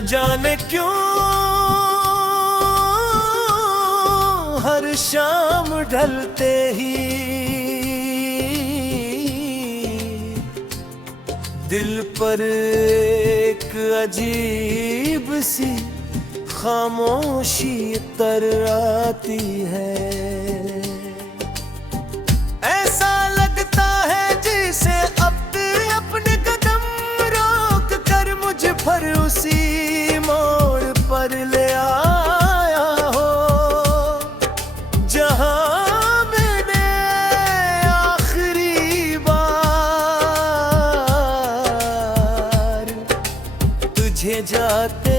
जाने क्यों हर शाम ढलते ही दिल पर एक अजीब सी खामोशी तर आती है। ऐसा लगता है जैसे अपने कदम रोक कर मुझे पर उसी मोड़ पर ले आया हो जहां मैंने आखिरी बार तुझे जाते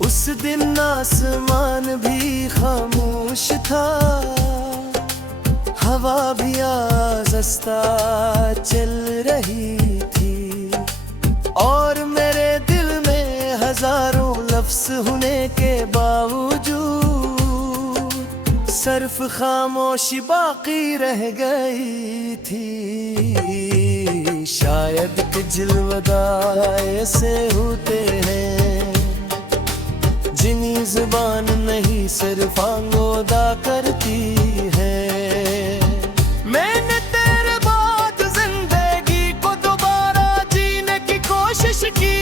उस दिन आसमान भी खामोश था, हवा भी आहिस्ता चल रही थी और मेरे दिल में हजारों लफ्ज होने के बावजूद सिर्फ खामोशी बाकी रह गई थी। शायद कि जिल्वदा ऐसे होते हैं जिन्हीं जुबान नहीं सिर्फ आंगोदा करती है। मैंने तेरे बाद जिंदगी को दोबारा जीने की कोशिश की,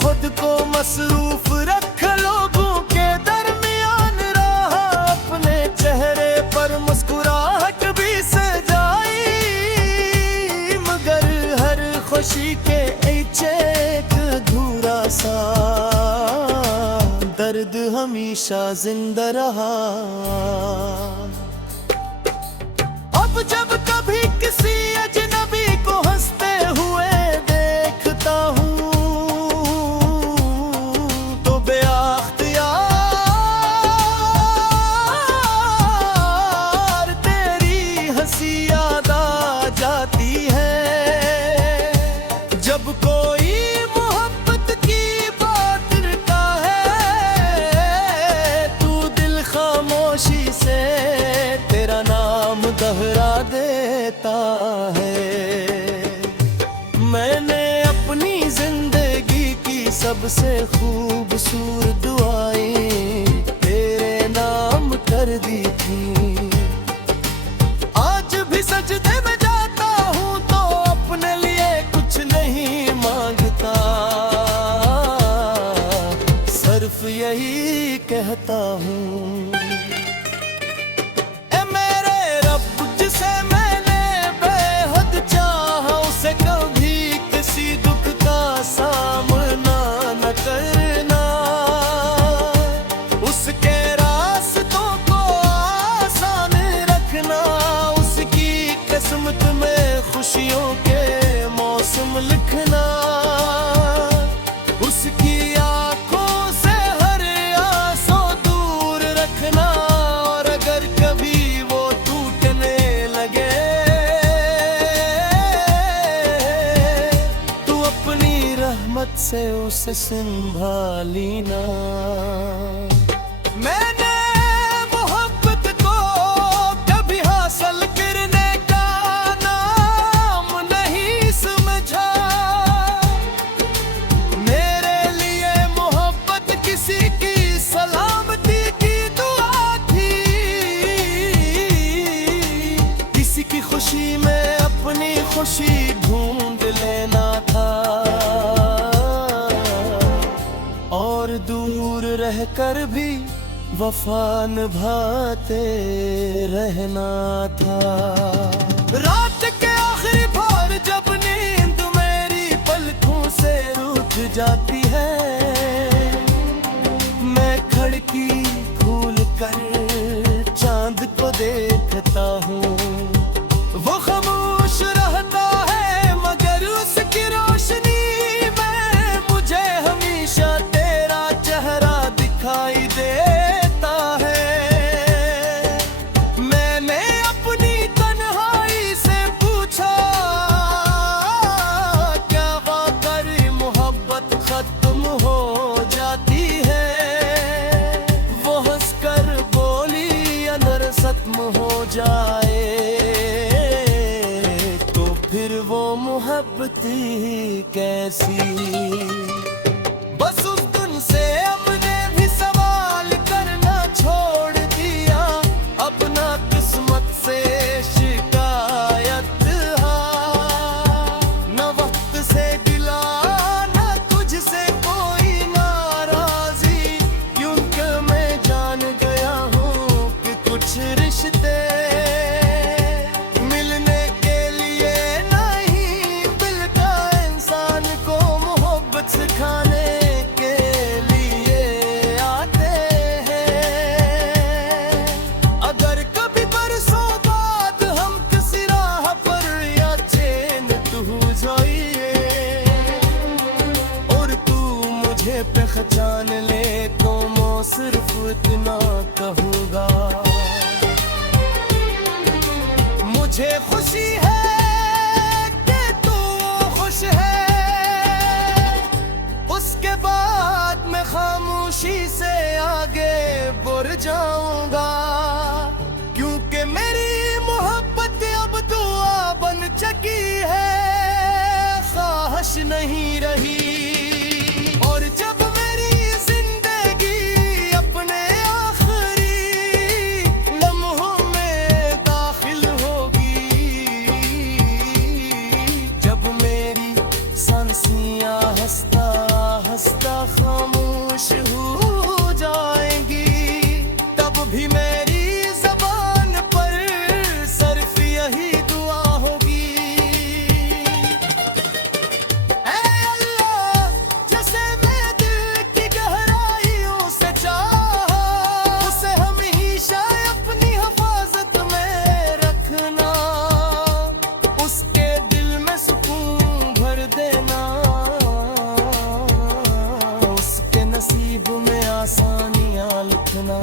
खुद को मसरूफ रख लोगों के दरमियान रहा, अपने चेहरे पर मुस्कुराहट भी सजाई, मगर हर खुशी के एक अधूरा सा दर्द हमेशा जिंदा रहा। अब जब कभी किसी अजनबी को हंसते हुए देखता हूँ तो बेअख्तियार तेरी हंसी याद आ जाती है। जब कोई मोहब्बत की बात करता है तू दिल खामोशी से तेरा नाम दोहरा देता है। मैंने अपनी जिंदगी की सबसे खूबसूरत दुआएं तेरे नाम कर दी थी। आज भी सजदे में जाता हूँ तो अपने लिए कुछ नहीं मांगता, सिर्फ यही कहता हूँ ए मेरे रब जिसे मैंने बेहद चाहा उसे कभी किसी दुख का सामना न करना, उसके रास्तों को आसान रखना, उसकी किस्मत में खुशियों के मौसम लिखना, उसकी आंखों से हर आंसू दूर रखना, और अगर कभी वो टूटने लगे तो अपनी रहमत से उसे संभालीना। मैंने मोहब्बत को कभी हासिल करने का नाम नहीं समझा, मेरे लिए मोहब्बत किसी की सलामती की दुआ थी, किसी की खुशी में अपनी खुशी ढूंढ लेना था और दूर रहकर भी वफा निभाते रहना था। रात के आखिरी पहर जब नींद मेरी पलकों से रूठ जाती है, मैं खिड़की खोल कर चांद को देखता हूँ, वो खामोश रहता है मगर उसकी रोशनी में मुझे हमेशा तेरा चेहरा दिखाई देता है। मैंने अपनी तन्हाई से पूछा क्या वाकई मोहब्बत खत्म हो जाती है, वो हंसकर बोला कैसी। बस उस दिन से हमने भी सवाल करना छोड़ दिया, अपना किस्मत से शिकायत न वक्त से गिला न तुझसे कोई नाराजी, क्योंकि मैं जान गया हूँ कि कुछ रिश्ते मिलने के लिए नहीं, मिलता इंसान को मोहब्बत सिखाने के लिए आते हैं। अगर कभी बरसों बाद हम किसी राह पर या चैन तू जाइए और तू मुझे पहचान ले, तो मैं सिर्फ इतना कहूँगा, मुझे खुशी है कि तू खुश है। उसके बाद मैं खामोशी से आगे बढ़ जाऊंगा, क्योंकि मेरी मोहब्बत अब दुआ बन चुकी है, ख्वाहिश नहीं रही। और जब मेरी जिंदगी अपने आखिरी लम्हों में दाखिल होगी, जब मेरी सांसियां हंसता हंसता खामोश हो जाएंगी, तब भी मेरी ज़बान पर सिर्फ यही दुआ होगी। ऐ अल्लाह, जैसे मैं दिल की गहराइयों से चाहा, उसे हमेशा अपनी हिफाजत में रखना, उसके दिल में सुकून भर देना, उसके नसीब में आसानियां लिखना,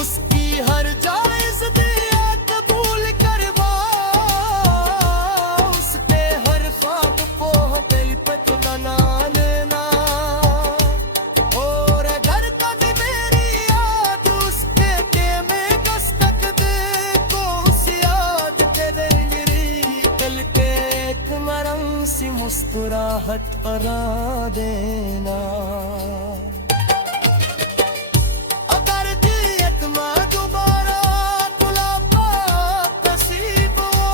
उसकी हर जायज़ दिया कबूल करवा, उसके हर ख्वाब को दिल पे तुलना लेना। और अगर कभी मेरी याद उसके टेमे दस्तक दे, तो उस याद के दिलगिरी कल के एक नरम सी मुस्कुराहट बना देना। अगर जियत मां दोबारा बुलावा नसीब वो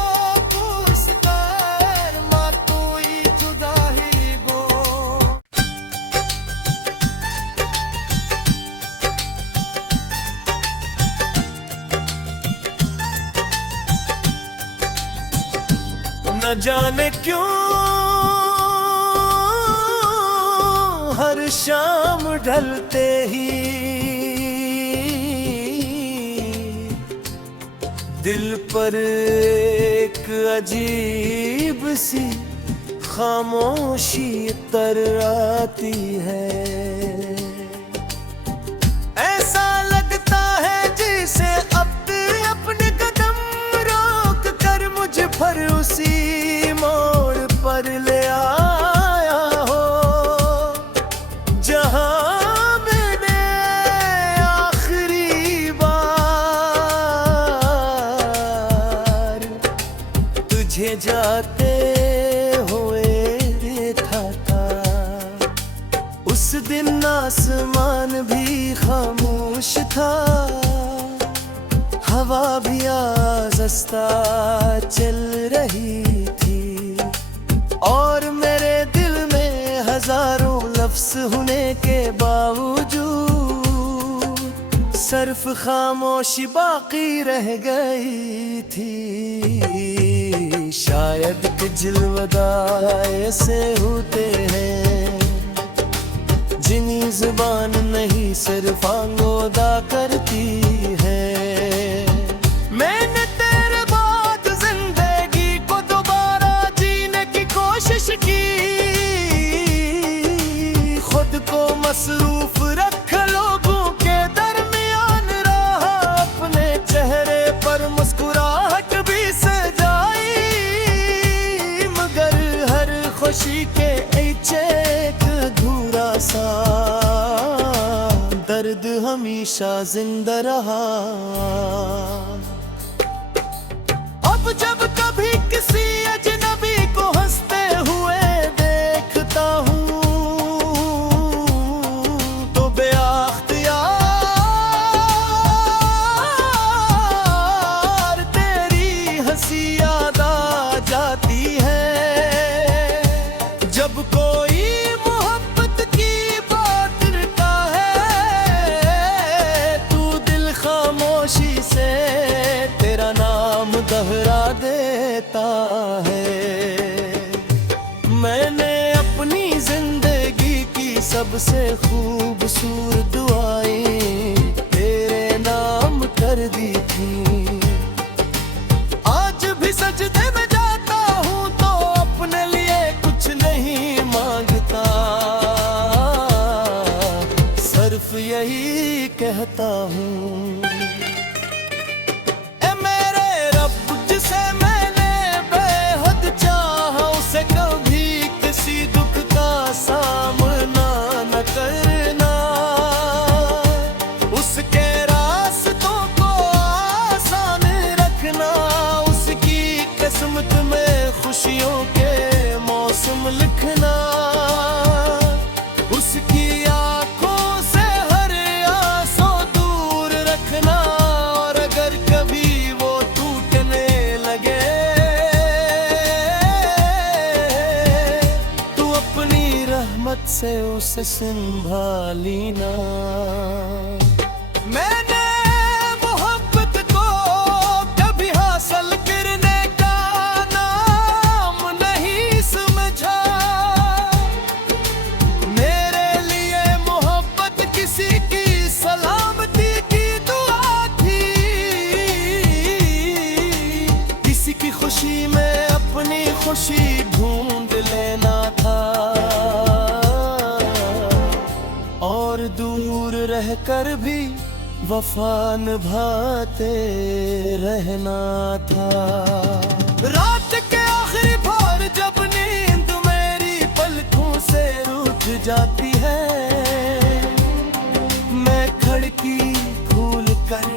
पुरस्कार मां तू ही जुदा ही गो। न जाने क्यों हर शाम ढलते ही दिल पर एक अजीब सी खामोशी तर आती है। ऐसा लगता है जैसे अपने कदम रोक कर मुझ पर उसी मोड़ पर ले आया हो, जहां मैंने आखिरी बार तुझे जाते हुए देखा था। उस दिन आसमान भी खामोश था, हवा भी आज़स्ता चल रही थी, और मेरे दिल में हजारों लफ्ज़ होने के बावजूद सिर्फ खामोशी बाकी रह गई थी। शायद कि जिल्वदा ऐसे होते हैं जिन्हीं जुबान नहीं सिर्फ आंगोदा करती है। मैंने तेरे बाद जिंदगी को दोबारा जीने की कोशिश की, खुद को मसरूफ रख लोगों के दरमियान रहा, अपने चेहरे पर मुस्कुराहट भी सजाई, मगर हर खुशी के पीछे एक अधूरा सा दर्द हमेशा जिंदा रहा। अब जब कभी किसी अजनबी को हंसते हुए सबसे खूबसूरत दुआएं तेरे नाम कर दी थी। आज भी सजदे में जाता हूँ तो अपने लिए कुछ नहीं मांगता, सिर्फ यही कहता हूँ, ए मेरे रब जिसे मैंने बेहद चाहा, उसे कभी किसी दुख का सामना न करना। उसके रास्तों को आसान रखना, उसकी किस्मत में खुशियों के मौसम लिखना। उसकी आंखों से हर आंसू दूर रखना, और अगर कभी वो टूटने लगे तो अपनी रहमत से उसे संभालीना। मैंने मोहब्बत को कभी हासिल करने का नाम नहीं समझा, मेरे लिए मोहब्बत किसी की सलामती की दुआ थी। किसी की खुशी में अपनी खुशी ढूंढ लेना था, और दूर रहकर भी वफा निभाते रहना था। रात के आखिरी पहर जब नींद मेरी पलकों से रूठ जाती है, मैं खिड़की खोल कर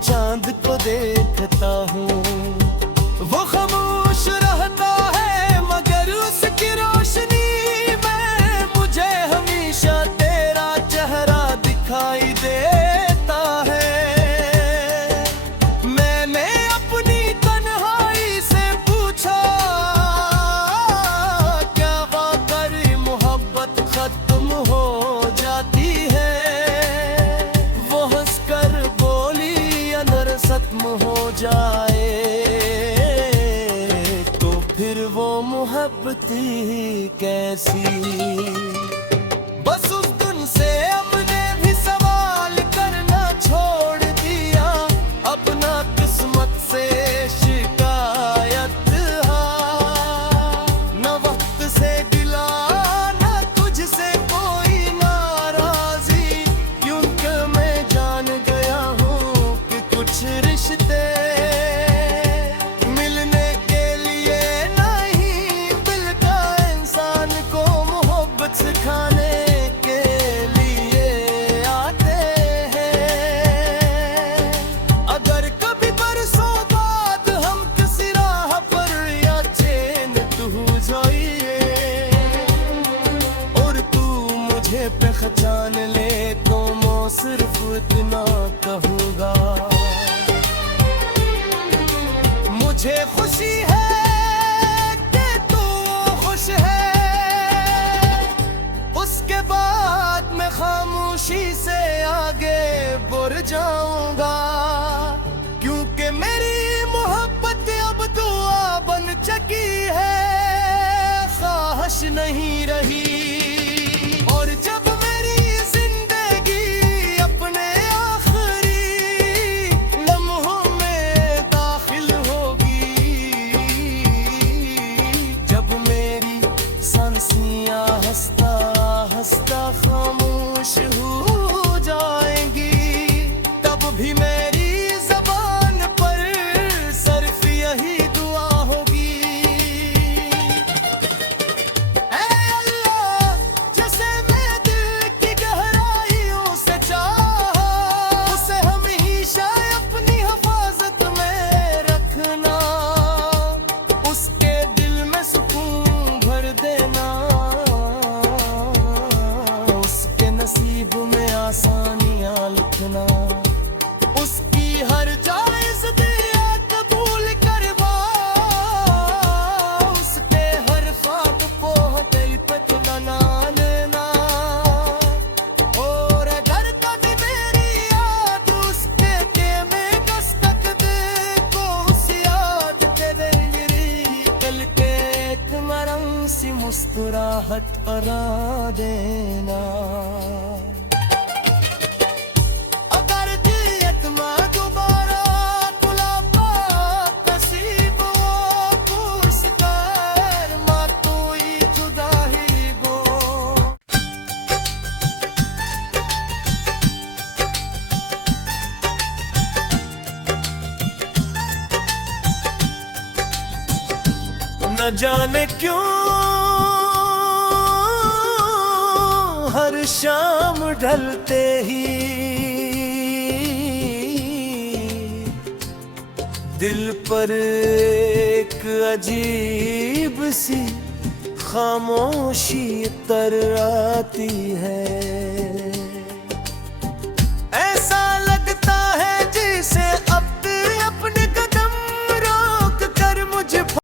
चांद को देखता हूँ। वो खामोश रहता है मगर उसकी रोशनी में मुझे हमेशा तेरा चेहरा दिखाई देता है। मैंने अपनी तन्हाई से पूछा, क्या वाकई मोहब्बत खत्म हो जाती है? वो हंसकर बोली अगर खत्म हो जाए तो फिर वो मोहब्बत ही कैसी। बस उस दिन से हमने भी सवाल करना छोड़ दिया, अपना किस्मत से शिकायत न वक्त से गिला न तुझसे कोई नाराजी, क्योंकि मैं जान गया हूँ कि कुछ रिश्ते मिलने के लिए नहीं, मिलता इंसान को मोहब्बत सिखाने के लिए आते हैं। अगर कभी बरसों बाद हम किसी राह पर या चैन तू जाइए और तू मुझे पहचान ले तो मैं सिर्फ इतना कहूँगा, मुझे खुशी है कि तू खुश है। उसके बाद मैं खामोशी से आगे बढ़ जाऊंगा, क्योंकि मेरी मोहब्बत अब दुआ बन चुकी है, ख्वाहिश नहीं रही। और जब मेरी जिंदगी अपने आखिरी लम्हों में दाखिल होगी, जब मेरी सांसियां हंसता हंसता खामोश हो जाएंगी, तब भी मेरी ज़बान पर सिर्फ यही दुआ होगी। ऐ अल्लाह, जैसे मैं दिल की गहराइयों से चाहा, उसे हमेशा अपनी हिफाजत में रखना, उसके दिल में सुकून भर देना, उसके नसीब में आसानियां लिखना, उसकी हर जायज़ दिया कबूल करवा, उसके हर ख्वाब को दिल पे तुलना लेना। और अगर कभी मेरी याद उसके टेमे दस्तक दे तो उस याद के दिल कल के एक मरम सी मुस्कुराहट पर ठहरा देना। अगर जियत में दोबारा खुलापा कसीबो कुछ कर मा तू ही जुदा ही गो। न जाने क्यों हर शाम ढलते ही दिल पर एक अजीब सी खामोशी तर आती है।